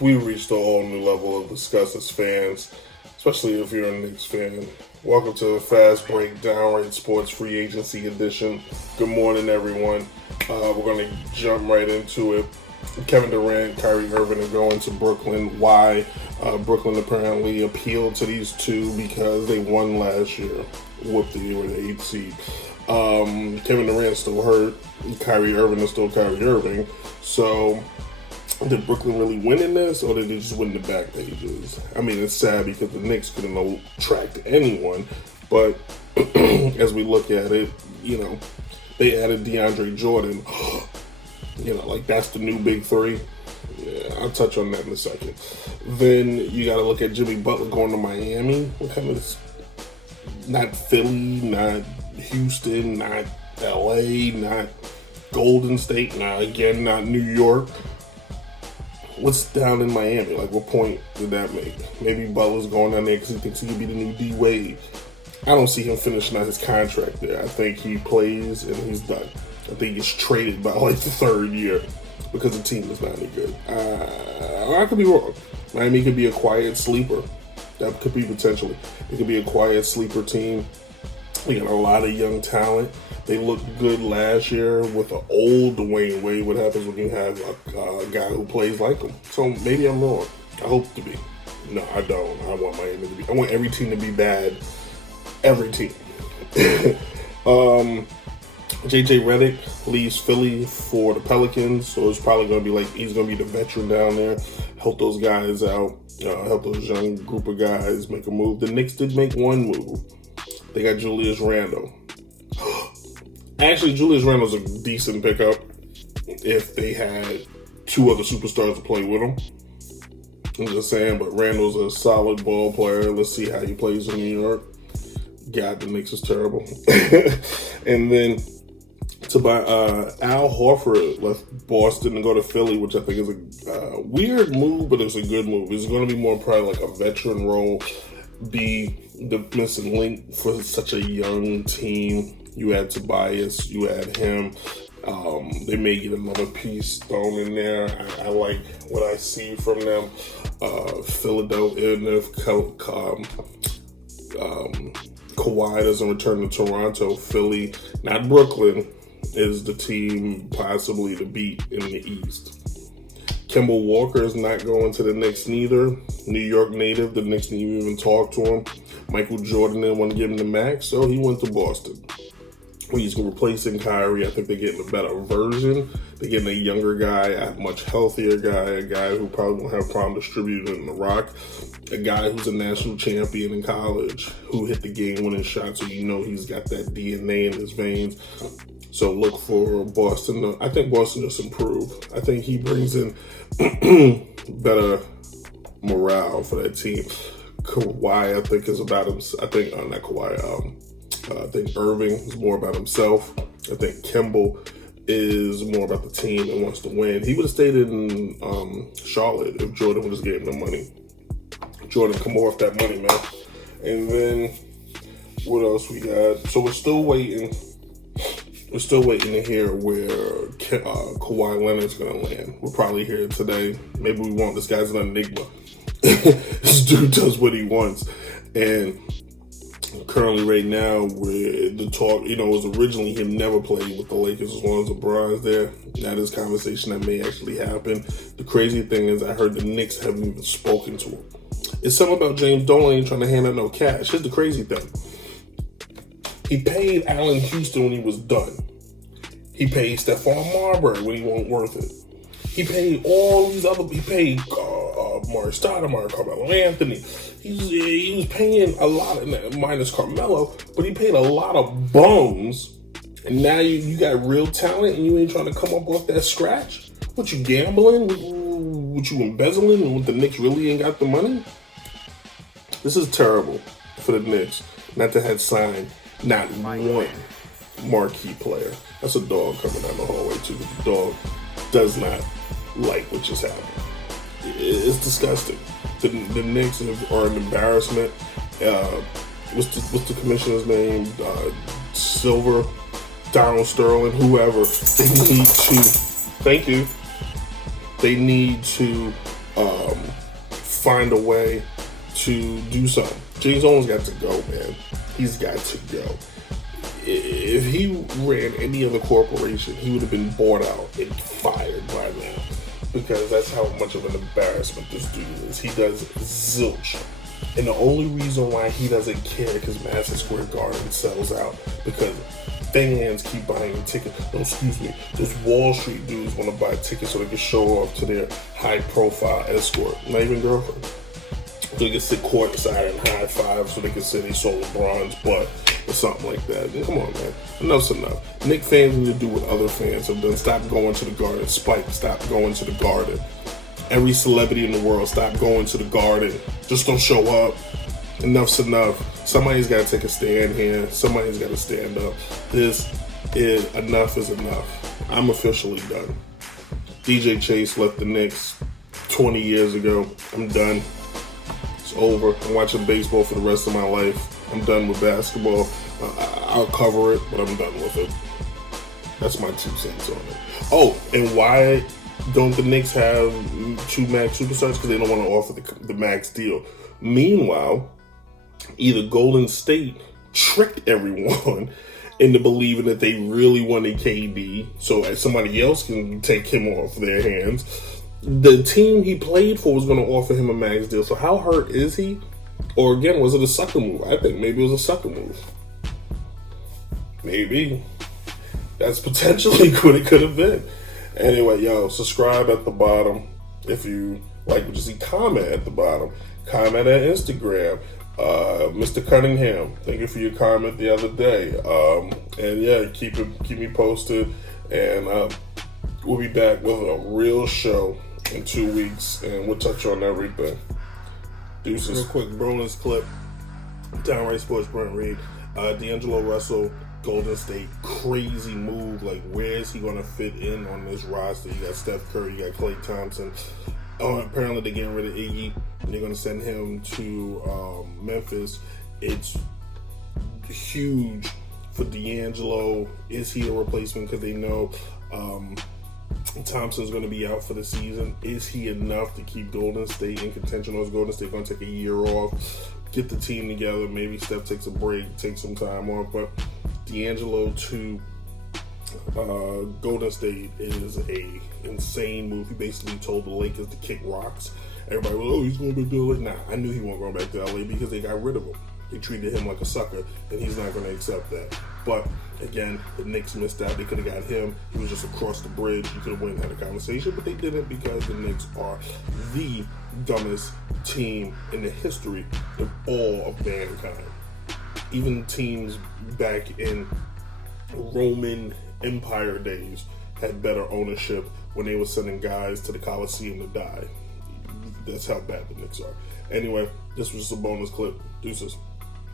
we've reached a whole new level of disgust as fans, especially if you're a Knicks fan. Welcome to the Fast Break Downright Sports Free Agency Edition. Good morning, everyone. We're going to jump right into it. Kevin Durant, Kyrie Irving are going to Brooklyn. Why? Brooklyn apparently appealed to these two because they won last year. Whooped the 8th seed. Kevin Durant's still hurt. Kyrie Irving is still Kyrie Irving. So, did Brooklyn really win in this, or did they just win the back pages? I mean, it's sad because the Knicks couldn't attract anyone, but as we look at it, they added DeAndre Jordan. That's the new big three. Yeah, I'll touch on that in a second. Then you got to look at Jimmy Butler going to Miami. What kind of, not Philly, not Houston, not LA, not Golden State, not New York. What's down in Miami? What point did that make? Maybe Butler's going down there because he thinks he could be the new D Wade. I don't see him finishing out his contract there. I think he plays and he's done. I think he's traded by the third year because the team is not any good. I could be wrong. Miami could be a quiet sleeper. That could be potentially. It could be a quiet sleeper team. They got a lot of young talent. They looked good last year with an old Dwayne Wade. What happens when you have a guy who plays like him? So maybe I'm wrong. I hope to be. No, I don't. I want Miami to be. I want every team to be bad. Every team. JJ Redick leaves Philly for the Pelicans, so it's probably going to be he's going to be the veteran down there, help those guys out, help those young group of guys make a move. The Knicks did make one move. They got Julius Randle. Actually, Julius Randle's a decent pickup if they had two other superstars to play with him. I'm just saying, but Randle's a solid ball player. Let's see how he plays in New York. God, the Knicks is terrible. And then to buy Al Horford left Boston to go to Philly, which I think is a weird move, but it's a good move. It's going to be more probably like a veteran role, be the missing link for such a young team. You add Tobias, you add him. They may get another piece thrown in there. I like what I see from them. Philadelphia, and if Kawhi doesn't return to Toronto, Philly, not Brooklyn, is the team possibly to beat in the East. Kemba Walker is not going to the Knicks neither. New York native, the Knicks didn't even talk to him. Michael Jordan didn't want to give him the max, so he went to Boston. He's replacing Kyrie. I think they're getting a better version. They're getting a younger guy, a much healthier guy, a guy who probably won't have a problem distributing the rock, a guy who's a national champion in college, who hit the game-winning shot, so he's got that DNA in his veins. So look for Boston. I think Boston just improved. I think he brings in better morale for that team. Kawhi, I think, is about him. I think, not Kawhi, I think Irving is more about himself. I think Kimball is more about the team and wants to win. He would have stayed in Charlotte if Jordan would have gave him the money. Jordan, come off that money, man. And then what else we got? So we're still waiting. We're still waiting to hear where Kawhi Leonard's going to land. We'll probably hear it today. Maybe we won't. This guy's an enigma. This dude does what he wants. And currently right now, with the talk, it was originally him never playing with the Lakers as long as LeBron's there. That is conversation that may actually happen. The crazy thing is I heard the Knicks haven't even spoken to him. It's something about James Dolan ain't trying to hand out no cash. Here's the crazy thing. He paid Allen Houston when he was done. He paid Stephon Marbury when he wasn't worth it. He paid all these other. He paid Mark Stoudemire, Carmelo Anthony. He was paying a lot, minus Carmelo, but he paid a lot of bums. And now you got real talent, and you ain't trying to come up off that scratch. What, you gambling? What, you embezzling? And what, the Knicks really ain't got the money? This is terrible for the Knicks not to have signed not one marquee player. That's a dog coming down the hallway too. The dog does not like what just happened. It's disgusting. The Knicks are an embarrassment. What's the commissioner's name? Silver, Donald Sterling, whoever. They need to. Thank you. They need to find a way to do something. James Owens got to go, man. He's got to go. If he ran any other corporation, he would have been bought out and fired by now. Because that's how much of an embarrassment this dude is. He does zilch. And the only reason why he doesn't care because Madison Square Garden sells out because fans keep buying tickets. No, excuse me. Those Wall Street dudes want to buy tickets so they can show off to their high-profile escort, not even girlfriend. So they can sit courtside and high five so they can say they saw LeBron's butt or something like that. And come on, man. Enough's enough. Knicks fans need to do what other fans have done. Stop going to the Garden. Spike, stop going to the Garden. Every celebrity in the world, stop going to the Garden. Just don't show up. Enough's enough. Somebody's got to take a stand here. Somebody's got to stand up. Enough is enough. I'm officially done. DJ Chase left the Knicks 20 years ago. I'm done. It's over. I'm watching baseball for the rest of my life. I'm done with basketball. I'll cover it, but I'm done with it. That's my 2 cents on it. Oh, and why don't the Knicks have 2 max superstars? Because they don't want to offer the max deal. Meanwhile, either Golden State tricked everyone into believing that they really wanted KD, so somebody else can take him off their hands. The team he played for was going to offer him a max deal. So how hurt is he? Or again, was it a sucker move? I think maybe it was a sucker move. Maybe. That's potentially what it could have been. Anyway, yo, subscribe at the bottom. If you like what you see, comment at the bottom. Comment at Instagram. Mr. Cunningham, thank you for your comment the other day. And yeah, keep me posted. And we'll be back with a real show in 2 weeks, and we'll touch on everything. Deuces. Real quick, bonus clip. Downright Sports, Brent Reid. D'Angelo Russell, Golden State, crazy move. Like, where is he going to fit in on this roster? You got Steph Curry, you got Klay Thompson. Apparently they're getting rid of Iggy, and they're going to send him to Memphis. It's huge for D'Angelo. Is he a replacement? Because they know Thompson's going to be out for the season. Is he enough to keep Golden State in contention, or is Golden State going to take a year off, get the team together? Maybe Steph takes a break, takes some time off. But D'Angelo to Golden State is a insane move. He basically told the Lakers to kick rocks. Everybody was, oh, he's going to be doing it. Nah, I knew he wasn't going back to LA because they got rid of him. They treated him like a sucker, and he's not going to accept that. But again, the Knicks missed out. They could have got him. He was just across the bridge. You could have went and had a conversation, but they didn't because the Knicks are the dumbest team in the history of all of mankind. Even teams back in Roman Empire days had better ownership when they were sending guys to the Coliseum to die. That's how bad the Knicks are. Anyway, this was just a bonus clip. Deuces.